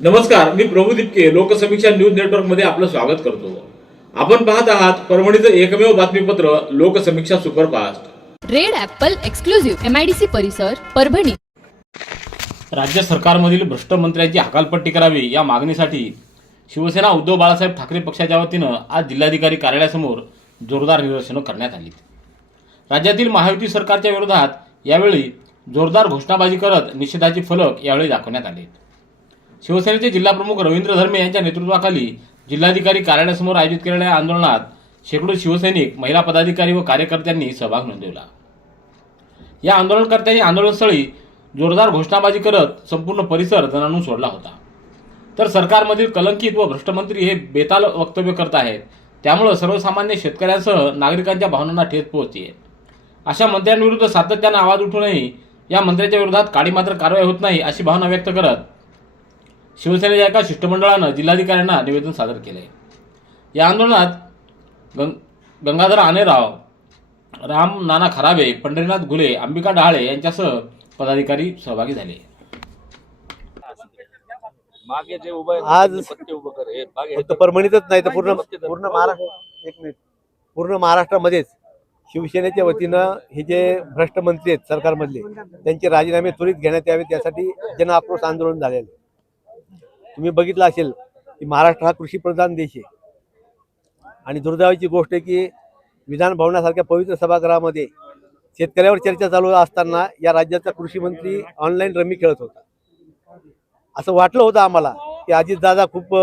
नमस्कार मी प्रभू दिपके लोकसमीक्षा न्यूज नेटवर्कमध्ये आपलं स्वागत करतो. आपण पाहत आहात परभणीचं एकमेव बातमीपत्र Lokasamiksha superfast. Red apple exclusive MIDC परिसर परभणी. राज्य सरकारमधील भ्रष्ट मंत्र्यांची हकालपट्टी करावी या मागणीसाठी शिवसेना उद्धव बाळासाहेब ठाकरे पक्षाच्या वतीनं आज जिल्हाधिकारी कार्यालयासमोर जोरदार निदर्शनं करण्यात आली राज्यातील महायुती सरकारच्या विरोधात यावेळी जोरदार घोषणाबाजी करत निषेधाचे फलक यावेळी दाखवण्यात आले शिवसेनेचे जिल्हाप्रमुख रवींद्र धर्मे यांच्या नेतृत्वाखाली जिल्हाधिकारी कार्यालयासमोर आयोजित केलेल्या या आंदोलनात शेकडो शिवसैनिक महिला पदाधिकारी व कार्यकर्त्यांनी सहभाग नोंदवला. या आंदोलनकर्त्यांनी आंदोलनस्थळी जोरदार घोषणाबाजी करत संपूर्ण परिसर जणांनून सोडला होता. तर सरकारमधील कलंकित व भ्रष्टमंत्री हे बेताल वक्तव्य करत आहेत. त्यामुळं सर्वसामान्य शेतकऱ्यांसह नागरिकांच्या भावनांना ठेच पोहोचते अशा मंत्र्यांविरुद्ध सातत्यानं आवाज उठूनही या मंत्र्याच्या विरोधात काळी मात्र कारवाई होत नाही अशी भावना व्यक्त करत शिवसेनेच्या एका शिष्टमंडळानं जिल्हाधिकाऱ्यांना निवेदन सादर केले या आंदोलनात गंग गंगाधर आनेराव राम नाना खराबे पंढरीनाथ घुले अंबिका डहाळे यांच्यासह पदाधिकारी सहभागी झाले. मागे जे उभं आहे आज- फक्त परभणीतच नाही तर पूर्ण पूर्ण महाराष्ट्र एक मिनिट. पूर्ण महाराष्ट्रामध्येच शिवसेनेच्या वतीनं हे जे भ्रष्ट मंत्री आहेत सरकारमधले त्यांचे राजीनामे त्वरित घेण्यात यावे त्यासाठी जन आक्रोश आंदोलन झालेलं आहे. तुम्ही बघितलं असेल की महाराष्ट्र हा कृषीप्रधान देश आहे. आणि दुर्दैवाची गोष्ट आहे की विधान भवनासारख्या पवित्र सभागृहामध्ये शेतकऱ्यावर चर्चा चालू असताना या राज्याचा कृषी मंत्री ऑनलाईन रमी खेळत होता. असं वाटलं होतं आम्हाला की अजितदादा खूप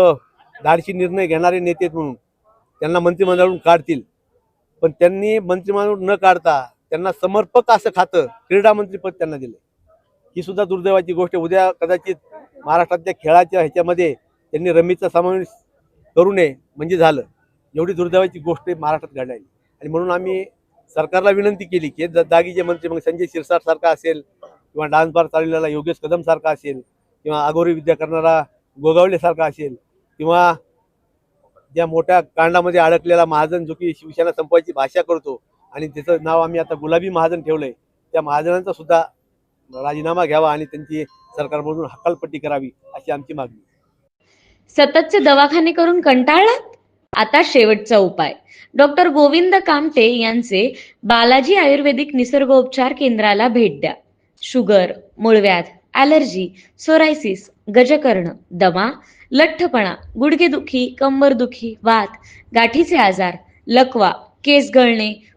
धाडशी निर्णय घेणारे नेते आहेत म्हणून. त्यांना मंत्रिमंडळातून काढतील. पण त्यांनी मंत्रिमंडळ न काढता त्यांना समर्पक असं खातं क्रीडा मंत्रीपद त्यांना दिलं ही सुद्धा दुर्दैवाची गोष्ट उद्या कदाचित महाराष्ट्रातल्या खेळाच्या ह्याच्यामध्ये त्यांनी रमीचा समावेश करू नये म्हणजे झालं. एवढी दुर्दैवाची गोष्ट आहे महाराष्ट्रात घडायली आणि म्हणून आम्ही सरकारला विनंती केली की ज- जागीचे मंत्री मग संजय शिरसाट सारखा असेल किंवा डान्स बार चाललेला योगेश कदम सारखा असेल किंवा अगोरी विद्या करणारा गोगावले सारखा असेल किंवा ज्या मोठ्या कांडामध्ये अडकलेला महाजन जो की शिवसेना संपवायची भाषा करतो आणि त्याचं नाव आम्ही आता गुलाबी महाजन ठेवलंय. त्या महाजनांचा सुद्धा राजीनामा घ्यावा आणि त्यांची सरकारमधून हकालपट्टी करावी अशी आमची मागणी. सततचे दवाखाने करून कंटाळलात? आता शेवटचा उपाय. डॉक्टर गोविंद कामटे यांचे बालाजी आयुर्वेदिक निसर्गोपचार केंद्राला भेट द्या. शुगर मूळव्याध ॲलर्जी सोरायसिस गजकर्ण दमा लठ्ठपणा गुडघेदुखी कंबरदुखी वात गाठीचे आजार लकवा केस गळणे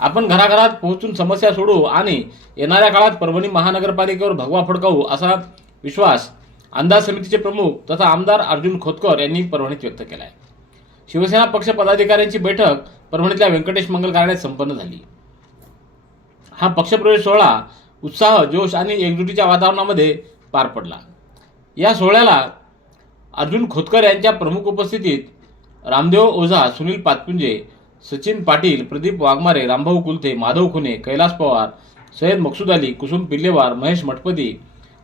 आपण घराघरात पोहोचून समस्या सोडू आणि येणाऱ्या काळात परभणी महानगरपालिकेवर भगवा फडकावू असा विश्वास अंदाज समितीचे प्रमुख तथा आमदार अर्जुन खोतकर यांनी परभणीत व्यक्त केला आहे शिवसेना पक्ष पदाधिकाऱ्यांची बैठक परभणीतल्या व्यंकटेश मंगल कार्यालयात संपन्न झाली. हा पक्षप्रवेश सोहळा उत्साह जोश आणि एकजुटीच्या वातावरणामध्ये पार पडला. या सोहळ्याला अर्जुन खोतकर यांच्या प्रमुख उपस्थितीत रामदेव ओझा सुनील पातपुंजे सचिन पाटील प्रदीप वाघमारे रामभाऊ कुलथे माधव खुने कैलास पवार सय्यद मकसूद अली कुसुम पिल्लेवार महेश मठपती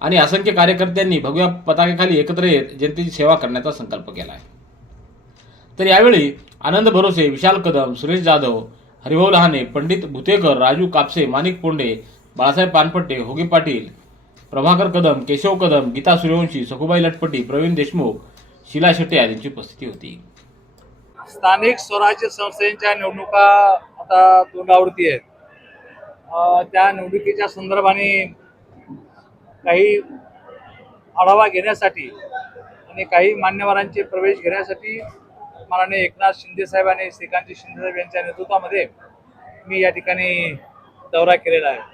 आणि असंख्य कार्यकर्त्यांनी भगव्या पताकेखाली एकत्र येत जनतेची सेवा करण्याचा संकल्प केला आहे तर यावेळी आनंद भरोसे विशाल कदम सुरेश जाधव हरिभाऊ लहाने पंडित भुतेकर राजू कापसे माणिक पोंडे बाळासाहेब पानपट्टे होगे पाटील प्रभाकर कदम केशव कदम गीता सूर्यवंशी सखुबाई लटपटी प्रवीण देशमुख शिला शेट्टे आदींची उपस्थिती होती. स्थानिक स्वराज्य संस्थेच्या निवडणुका आता तोंडावरती आहेत. त्या निवडणुकीच्या संदर्भाने काही आढावा घेण्यासाठी आणि काही मान्यवरांचे प्रवेश घेण्यासाठी माननीय एकनाथ शिंदे साहेब आणि श्रीकांतजी शिंदे साहेब यांच्या नेतृत्वामध्ये मी या ठिकाणी दौरा केलेला आहे.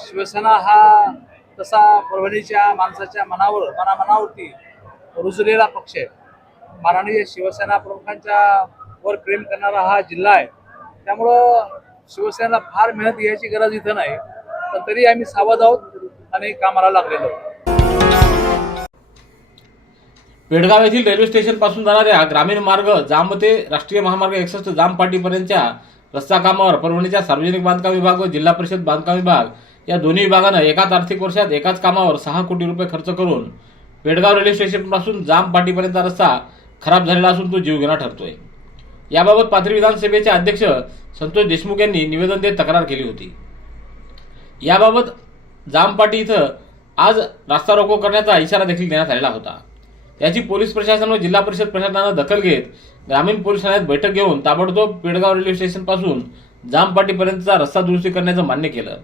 शिवसेना हा तसा परभणीच्या माणसाच्या मनावर मनामनावरती रुजलेला पक्ष आहे. माननीय शिवसेना प्रमुखांच्या वर प्रेम करणारा हा जिल्हा आहे. त्यामुळं शिवसेनेला फार मेहनत घ्यायची गरज इथं नाही. पण तरी आम्ही सावध आहोत आणि कामाला लागलेलो पेडगाव येथील रेल्वे स्टेशनपासून जाणाऱ्या ग्रामीण मार्ग जाम ते राष्ट्रीय महामार्ग एकसष्ट जाम पाटीपर्यंतच्या रस्ता कामावर परभणीच्या सार्वजनिक बांधकाम विभाग व जिल्हा परिषद बांधकाम विभाग या दोन्ही विभागानं एकाच आर्थिक वर्षात एकाच कामावर सहा कोटी रुपये खर्च करून पेडगाव रेल्वे स्टेशनपासून जाम पाटीपर्यंतचा रस्ता खराब झालेला असून तो जीवघेणा ठरतोय. याबाबत पाथरी विधानसभेचे अध्यक्ष संतोष देशमुख यांनी निवेदन देत तक्रार केली होती. याबाबत जामपाटी इथं आज रास्ता रोको करण्याचा इशारा देखील देण्यात आलेला होता. याची पोलीस प्रशासन व जिल्हा परिषद प्रशासनानं दखल घेत ग्रामीण पोलीस ठाण्यात बैठक घेऊन ताबडतोब पेडगाव रेल्वे स्टेशनपासून जामपाटीपर्यंतचा रस्ता दुरुस्ती करण्याचं मान्य केलं.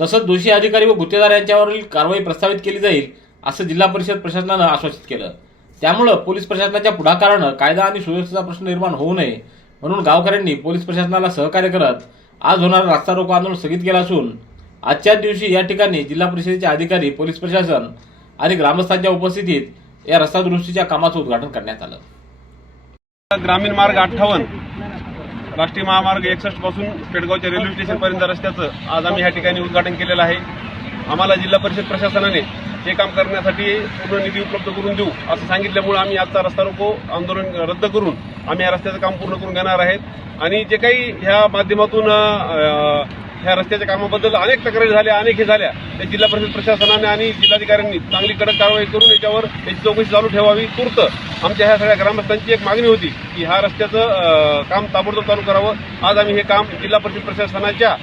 तसंच दोषी अधिकारी व गुत्तेदार यांच्यावरील कारवाई प्रस्तावित केली जाईल असं जिल्हा परिषद प्रशासनानं आश्वासित केलं. त्यामुळं पोलीस प्रशासनाच्या पुढाकारानं कायदा आणि सुव्यवस्थेचा प्रश्न निर्माण होऊ नये म्हणून गावकऱ्यांनी पोलीस प्रशासनाला सहकार्य करत आज होणारा रस्ता रोको आंदोलन स्थगित केलं असून आजच्याच दिवशी या ठिकाणी जिल्हा परिषदेचे अधिकारी पोलीस प्रशासन आणि ग्रामस्थांच्या उपस्थितीत या रस्ता दुरुस्तीच्या कामाचं उद्घाटन करण्यात आलं. ग्रामीण मार्ग अठ्ठावन्न राष्ट्रीय महामार्ग एकसष्टपासून पेडगावच्या रेल्वे स्टेशन पर्यंत रस्त्याचं आज आम्ही या ठिकाणी उद्घाटन केलेलं आहे. आम्हाला जिल्हा परिषद प्रशासनाने हे काम करण्यासाठी पूर्ण निधी उपलब्ध करून देऊ असं सांगितल्यामुळे आम्ही आजचा रस्ता रोको आंदोलन रद्द करून आम्ही या रस्त्याचं काम पूर्ण करून घेणार आहेत. आणि जे काही ह्या माध्यमातून ह्या रस्त्याच्या कामाबद्दल अनेक तक्रारी झाल्या अनेक हे झाल्या. त्या जिल्हा परिषद प्रशासनाने आणि जिल्हाधिकाऱ्यांनी चांगली कडक कारवाई करून याच्यावर याची चौकशी चालू ठेवावी. तूर्त आमच्या ह्या सगळ्या ग्रामस्थांची एक मागणी होती की ह्या रस्त्याचं काम ताबडतोब चालू करावं. आज आम्ही हे काम जिल्हा परिषद प्रशासनाच्या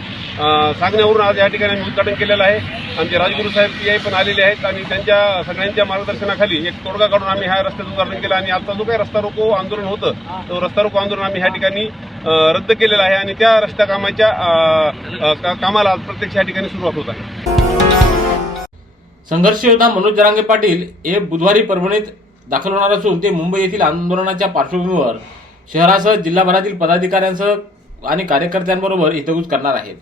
सांगण्यावरून आज या ठिकाणी आम्ही उद्घाटन केलेलं आहे. आमचे राजगुरू साहेब पी आय पण आलेले आहेत आणि त्यांच्या सगळ्यांच्या मार्गदर्शनाखाली एक तोडगा काढून आम्ही ह्या रस्त्याचं उद्घाटन केलं आणि आता जो काही रस्ता रोको आंदोलन होतं तो रस्ता रोको आंदोलन आम्ही ह्या ठिकाणी रद्द केलेलं आहे. आणि त्या रस्त्या कामाच्या का- कामाला आज प्रत्यक्ष या ठिकाणी सुरुवात होत आहे. संघर्ष योद्धा मनोज जरांगे पाटील हे बुधवारी परभणीत दाखल होणार असून ते मुंबई येथील आंदोलनाच्या पार्श्वभूमीवर शहरासह जिल्हाभरातील पदाधिकाऱ्यांसह आणि कार्यकर्त्यांबरोबर हितगुज करणार आहेत.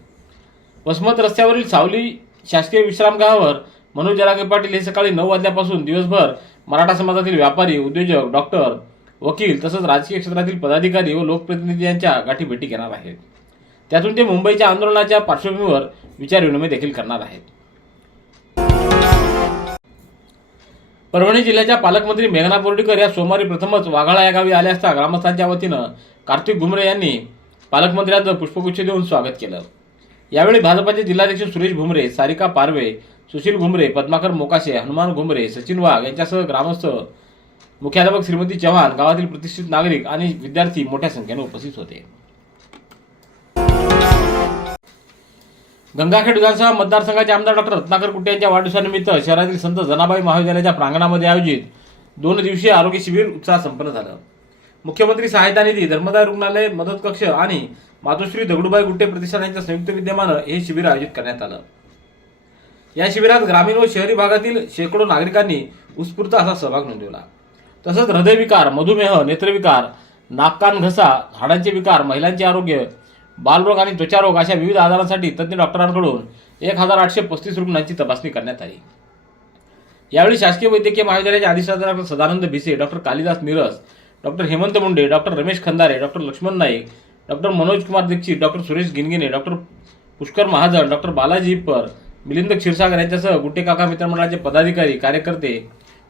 वसमत रस्त्यावरील सावली शासकीय विश्रामगृहावर मनोज जरांगे पाटील हे सकाळी नऊ वाजल्यापासून दिवसभर मराठा समाजातील व्यापारी उद्योजक डॉक्टर वकील तसंच राजकीय क्षेत्रातील पदाधिकारी व लोकप्रतिनिधी यांच्या गाठी भेटी घेणार आहेत. त्यातून ते मुंबईच्या आंदोलनाच्या पार्श्वभूमीवर विचारविनिमय देखील करणार आहेत. परभणी जिल्ह्याच्या पालकमंत्री मेघना बोर्डीकर या सोमवारी प्रथमच वाघाळा या गावी आल्या असता ग्रामस्थांच्या वतीनं कार्तिक घुमरे यांनी पालकमंत्र्यांचं पुष्पगुच्छ देऊन स्वागत केलं. यावेळी भाजपाचे जिल्हाध्यक्ष सुरेश घुमरे सारिका पारवे सुशील घुमरे पद्माकर मोकाशे हनुमान घुमरे सचिन वाघ यांच्यासह ग्रामस्थ मुख्याध्यापक श्रीमती चव्हाण गावातील प्रतिष्ठित नागरिक आणि विद्यार्थी मोठ्या संख्येने उपस्थित होते. गंगाखेड विधानसभा मतदारसंघाचे आमदार डॉक्टर रत्नाकर कुट्टे यांच्या वाढदिवसानिमित्त शहरातील संत जनाबाई महाविद्यालयाच्या प्रांगणामध्ये आयोजित दोन दिवसीय आरोग्य शिबिर उत्साह संपन्न झालं. मुख्यमंत्री सहायता निधी धर्मदाय रुग्णालय मदत कक्ष आणि मातोश्री दगडूबाई गुट्टे प्रतिष्ठान यांच्या संयुक्त विद्यमानं हे शिबिर आयोजित करण्यात आलं. या शिबिरात ग्रामीण व शहरी भागातील शेकडो नागरिकांनी उत्स्फूर्त असा सहभाग नोंदवला. तसंच हृदयविकार मधुमेह नेत्रविकार नाककान घसा हाडांचे विकार महिलांचे आरोग्य बालरोग आणि त्वचारोग अशा विविध आजारांसाठी तज्ज्ञ डॉक्टरांकडून एक हजार आठशे पस्तीस रुग्णांची तपासणी करण्यात आली. यावेळी शासकीय वैद्यकीय महाविद्यालयाचे अधिष्ठाता doctor Sadanand Bhise doctor Kalidas Miras doctor Hemant Munde doctor Ramesh Khandare doctor Laxman Naik doctor Manoj Kumar Dixit doctor Suresh Ginigine doctor Pushkar Mahajan doctor Balaji पर मिलिंद क्षीरसागर यांच्यासह गुट्टे काका मित्रमंडळाचे पदाधिकारी कार्यकर्ते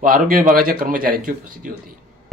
व आरोग्य विभागाच्या कर्मचाऱ्यांची उपस्थिती होती.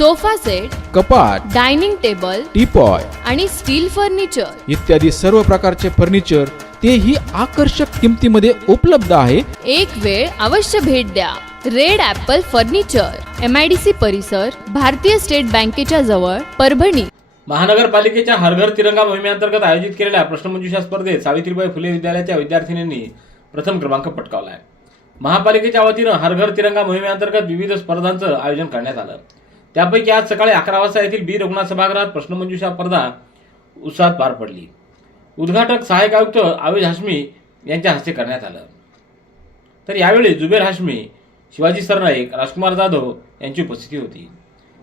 sofa set कपाट डायनिंग टेबल टीपॉय आणि स्टील फर्निचर. इत्यादी सर्व प्रकारचे फर्निचर तेही आकर्षक किमतीमध्ये उपलब्ध आहे. एक वेळ अवश्य भेट द्या. Red apple furniture M I D C परिसर भारतीय स्टेट बँकेच्या जवळ परभणी. महानगरपालिकेच्या हर घर तिरंगा मोहिमेअंतर्गत आयोजित केलेल्या प्रश्नमंजुषा स्पर्धेत सावित्रीबाई फुले विद्यालयाच्या विद्यार्थिनींनी प्रथम क्रमांक पटकावला आहे महापालिकेच्या वतीनं हर घर तिरंगा मोहिमेअंतर्गत विविध स्पर्धांचं आयोजन करण्यात आलं. त्यापैकी आज सकाळी अकरा वाजता येथील बी रघुनाथ सभागृहात प्रश्नमंजुषा स्पर्धा उत्साहात पार पडली. उद्घाटक सहाय्यक आयुक्त आवेश हाशमी यांच्या हस्ते करण्यात आलं. तर यावेळी जुबेर हाशमी शिवाजी सरनाईक राजकुमार जाधव यांची उपस्थिती होती.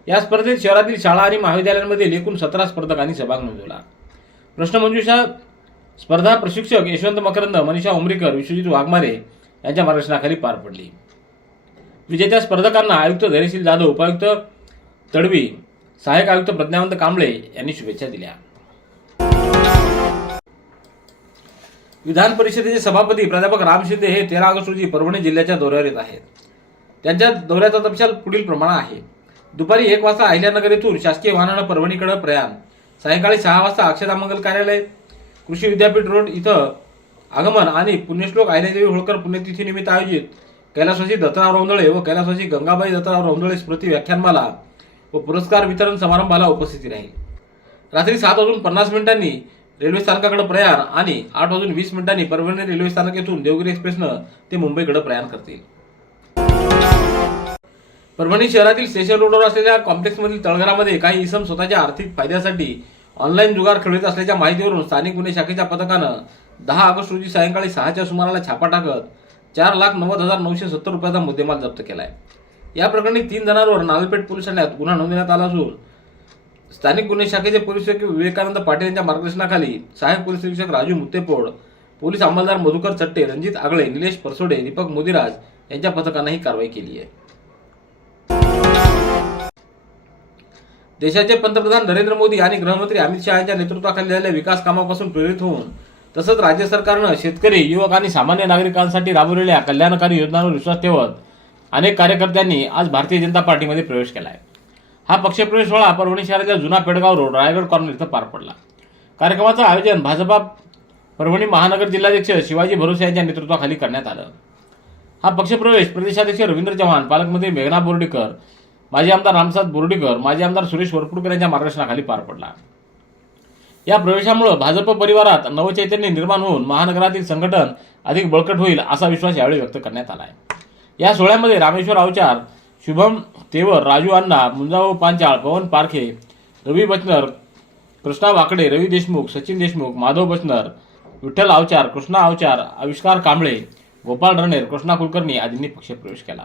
या स्पर्धेत शहरातील शाळा आणि महाविद्यालयांमधील एकूण सतरा स्पर्धकांनी सहभाग नोंदवला. प्रश्नमंजुषा स्पर्धा प्रशिक्षक यशवंत मकरंद मनीषा उमरीकर विश्वजित वाघमारे यांच्या मार्गदर्शनाखाली पार पडली. विजेत्या स्पर्धकांना आयुक्त धैर्यशील जाधव उपायुक्त तडवी सहाय्यक आयुक्त प्रज्ञावंत कांबळे यांनी शुभेच्छा दिल्या. विधान परिषदेचे सभापती प्राध्यापक राम शिंदे हे तेरा ऑगस्ट रोजी परभणी जिल्ह्याच्या दौऱ्यावर येत आहेत. त्यांच्या दौऱ्याचा तपशील पुढील प्रमाण आहे. दुपारी एक वाजता अहिल्यानगर येथून शासकीय वाहनानं परभणीकडे प्रयाण. सायंकाळी सहा वाजता अक्षतामंगल कार्यालय कृषी विद्यापीठ रोड इथं आगमन आणि पुण्यश्लोक अहिल्यादेवी होळकर पुण्यतिथीनिमित्त आयोजित कैलासवासी दत्तराव रोंदळे व कैलासवासी गंगाबाई दत्तराव रोंदळे स्मृती व्याख्यानमाला व पुरस्कार वितरण समारंभाला उपस्थिती राहील. रात्री सात वाजून पन्नास मिनिटांनी रेल्वे स्थानकाकडे प्रयाण आणि आठ वाजून वीस मिनिटांनी परभणी रेल्वे स्थानक येथून देवगिरी एक्सप्रेसनं ते मुंबईकडे प्रयाण करतील. परभणी शहरातील स्टेशन रोडवर असलेल्या कॉम्प्लेक्समधील तळघरामध्ये काही इसम स्वतःच्या आर्थिक फायद्यासाठी ऑनलाईन जुगार खेळत असल्याच्या माहितीवरून स्थानिक गुन्हे शाखेच्या पथकानं दहा ऑगस्ट रोजी सायंकाळी सहाच्या सुमाराला छापा टाकत चार लाख नव्वद हजार नऊशे सत्तर रुपयाचा मुद्देमाल जप्त केला आहे या प्रकरणी तीन जणांवर नालपेठ पोलीस ठाण्यात गुन्हा नोंदवण्यात आला असून स्थानिक गुन्हे शाखेचे पोलीस निरीक्षक विवेकानंद पाटील यांच्या मार्गदर्शनाखाली सहाय्यक पोलीस निरीक्षक राजू मुत्तेपोड पोलीस अंमलदार मधुकर चट्टे रणजित आगळे निलेश परसोडे दीपक मोदीराज यांच्या पथकानं ही कारवाई केली आहे. देशाचे पंतप्रधान नरेंद्र मोदी आणि गृहमंत्री अमित शहा यांच्या नेतृत्वाखाली झालेल्या विकास कामापासून प्रेरित होऊन तसंच राज्य सरकारनं शेतकरी युवक आणि सामान्य नागरिकांसाठी राबवलेल्या कल्याणकारी योजनांवर विश्वास ठेवत अनेक कार्यकर्त्यांनी आज भारतीय जनता पार्टीमध्ये प्रवेश केला आहे हा पक्षप्रवेश सोहळा परभणी शहराच्या जुना पेडगाव रोड रायगड कॉर्नर इथं पार पडला. कार्यक्रमाचं आयोजन भाजपा परभणी महानगर जिल्हाध्यक्ष शिवाजी भरोसे यांच्या नेतृत्वाखाली करण्यात आलं. हा पक्षप्रवेश प्रदेशाध्यक्ष रवींद्र चव्हाण पालकमंत्री मेघना बोर्डीकर माजी आमदार रामसाद बोर्डीकर माजी आमदार सुरेश वरपुडकर यांच्या मार्गदर्शनाखाली पार पडला. या प्रवेशामुळे भाजप परिवारात नवचैतन्य निर्माण होऊन महानगरातील संघटन अधिक बळकट होईल असा विश्वास यावेळी व्यक्त करण्यात आला आहे या सोहळ्यामध्ये रामेश्वर अवचार शुभम तेवर राजू अण्णा मुंजाभाऊ पांचाळ पवन पारखे रवी बचनर कृष्णा वाकडे रवी देशमुख सचिन देशमुख माधव बचनर विठ्ठल अवचार कृष्णा अवचार आविष्कार कांबळे गोपाळ रणेर कृष्णा कुलकर्णी आदींनी पक्षप्रवेश केला.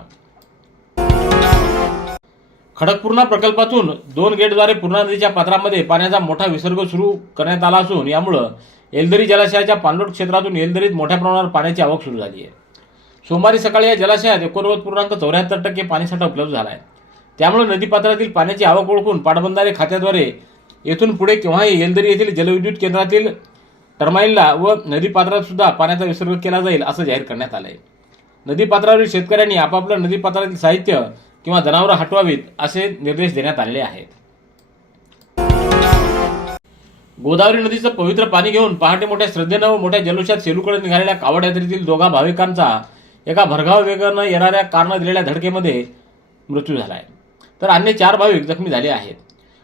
खडकपूर्णा प्रकल्पातून दोन गेटद्वारे पूर्णा नदीच्या पात्रामध्ये पाण्याचा मोठा विसर्ग सुरू करण्यात आला असून यामुळं एलदरी जलाशयाच्या पाणलोट क्षेत्रातून एलदरीत मोठ्या प्रमाणावर पाण्याची आवक सुरू झाली आहे. सोमवारी सकाळी या जलाशयात एकोणनव्वद पूर्णांक चौऱ्याहत्तर टक्के पाणीसाठा उपलब्ध झाला आहे. त्यामुळे नदीपात्रातील पाण्याची आवक ओळखून पाटबंधारे खात्याद्वारे येथून पुढे केव्हाही येलदरी येथील जलविद्युत केंद्रातील टर्माईलला व नदीपात्रात सुद्धा पाण्याचा विसर्ग केला जाईल असं जाहीर करण्यात आलं आहे नदीपात्रावरील शेतकऱ्यांनी आपापलं नदीपात्रातील साहित्य किंवा जनावरं हटवावीत असे निर्देश देण्यात आलेले आहेत. गोदावरी नदीचं पवित्र पाणी घेऊन पहाटे मोठ्या श्रद्धेनं व मोठ्या जल्लोषात सेलूकडे निघालेल्या कावड यात्रेतील दोघा भाविकांचा एका भरधाव वेगानं येणाऱ्या कारनं दिलेल्या धडकेमध्ये मृत्यू झाला आहे तर अन्य चार भाविक जखमी झाले आहेत.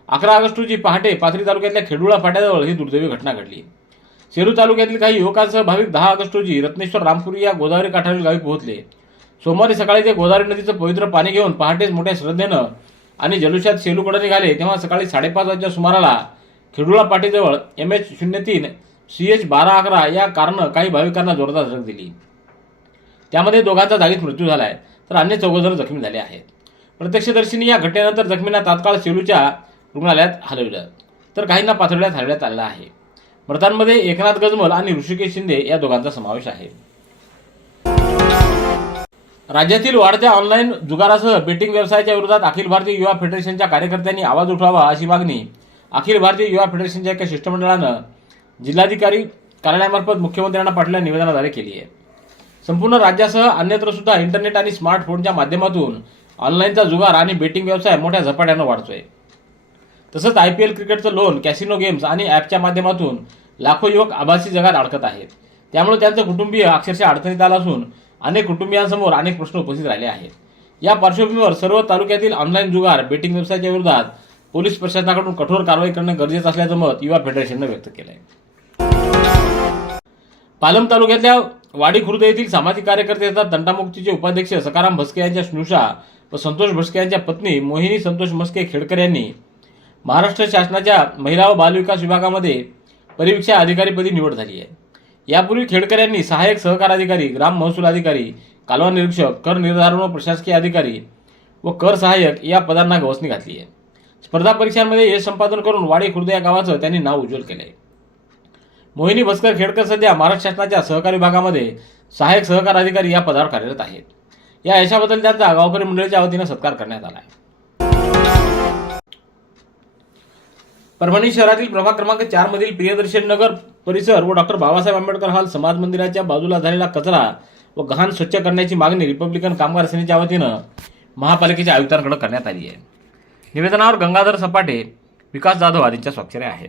अकरा ऑगस्ट रोजी पहाटे पाथरी तालुक्यातल्या खेडुळा फाट्याजवळ ही दुर्दैवी घटना घडली. सेलू तालुक्यातील काही युवकांसह भाविक दहा ऑगस्ट रोजी रत्नेश्वर रामपुरी या गोदावरी काठावरील गावी पोहोचले. सोमवारी सकाळी ते गोदावरी नदीचं पवित्र पाणी घेऊन पहाटेच मोठ्या श्रद्धेनं आणि जलुषात सेलूकडे निघाले तेव्हा सकाळी साडेपाच वाजच्या सुमाराला खेडुळा पाटीजवळ एम एच शून्य तीन सी एच बारा अकरा या कारनं काही भाविकांना जोरदार धडक दिली. त्यामध्ये दोघांचा जागीच मृत्यू झाला आहे तर अन्य चौघजण जखमी झाले आहेत. प्रत्यक्षदर्शींनी या घटनेनंतर जखमींना तात्काळ सेलूच्या रुग्णालयात हलविलं. तर काहींना पाथर्ड्यात हलवण्यात आलं आहे. मृतांमध्ये एकनाथ गजमल आणि ऋषिकेश शिंदे या दोघांचा समावेश आहे. राज्यातील वाढत्या ऑनलाईन जुगारासह बेटिंग व्यवसायाच्या विरोधात अखिल भारतीय युवा फेडरेशनच्या कार्यकर्त्यांनी आवाज उठवावा अशी मागणी अखिल भारतीय युवा फेडरेशनच्या एका शिष्टमंडळानं जिल्हाधिकारी कार्यालयामार्फत मुख्यमंत्र्यांना पाठवलेल्या निवेदनाद्वारे केली आहे. संपूर्ण राज्यासह अन्यत्र सुद्धा इंटरनेट आणि स्मार्टफोनच्या माध्यमातून ऑनलाईनचा जुगार आणि बेटिंग व्यवसाय मोठ्या झपाट्यानं वाढतोय. तसंच आय पी एल क्रिकेटचं लोन कॅसिनो गेम्स आणि ॲपच्या माध्यमातून लाखो युवक आभासी जगात अडकत आहेत. त्यामुळे त्यांचं कुटुंबीय अक्षरशः अडचणीत आलं असून अनेक कुटुंबियांसमोर अनेक प्रश्न उपस्थित राहिले आहेत. या पार्श्वभूमीवर सर्व तालुक्यातील ऑनलाईन जुगार बेटिंग व्यवसायाच्या विरोधात पोलीस प्रशासनाकडून कठोर कारवाई करणं गरजेचं असल्याचं मत युवा फेडरेशननं व्यक्त केलं आहे पालम तालुक्यातल्या वाडी खुर्द येथील सामाजिक कार्यकर्ते तथा दंडामुक्तीचे उपाध्यक्ष सकाराम भस्के यांच्या स्नुषा व संतोष भस्के यांच्या पत्नी मोहिनी संतोष मस्के खेडकर यांनी महाराष्ट्र शासनाच्या महिला व बालविकास विभागामध्ये परीक्षा अधिकारीपदी निवड झाली आहे. यापूर्वी खेडकर यांनी सहाय्यक सहकार अधिकारी ग्राम महसूल अधिकारी कालवा निरीक्षक कर निर्धारण व प्रशासकीय अधिकारी व कर सहाय्यक या पदांना गवसणी घातली आहे. स्पर्धा परीक्षांमध्ये यश संपादन करून वाडी खुर्द या गावाचं त्यांनी नाव उज्ज्वल केलं आहे मोहिनी भस्कर खेडकर सध्या महाराष्ट्र शासनाच्या सहकार विभागामध्ये सहाय्यक सहकार अधिकारी या पदावर कार्यरत आहेत. या यशाबद्दल त्यांचा गावकरी मंडळीच्या वतीनं सत्कार करण्यात आला आहे. परभणी शहरातील प्रभाग क्रमांक चार मधील प्रियदर्शन नगर परिसर व डॉक्टर बाबासाहेब आंबेडकर हॉल समाज मंदिराच्या बाजूला झालेला कचरा व गहाण स्वच्छ करण्याची मागणी रिपब्लिकन कामगार सेनेच्या वतीनं महापालिकेच्या आयुक्तांकडे करण्यात आली आहे. निवेदनावर गंगाधर सपाटे विकास जाधव आदींच्या स्वाक्षऱ्या आहेत.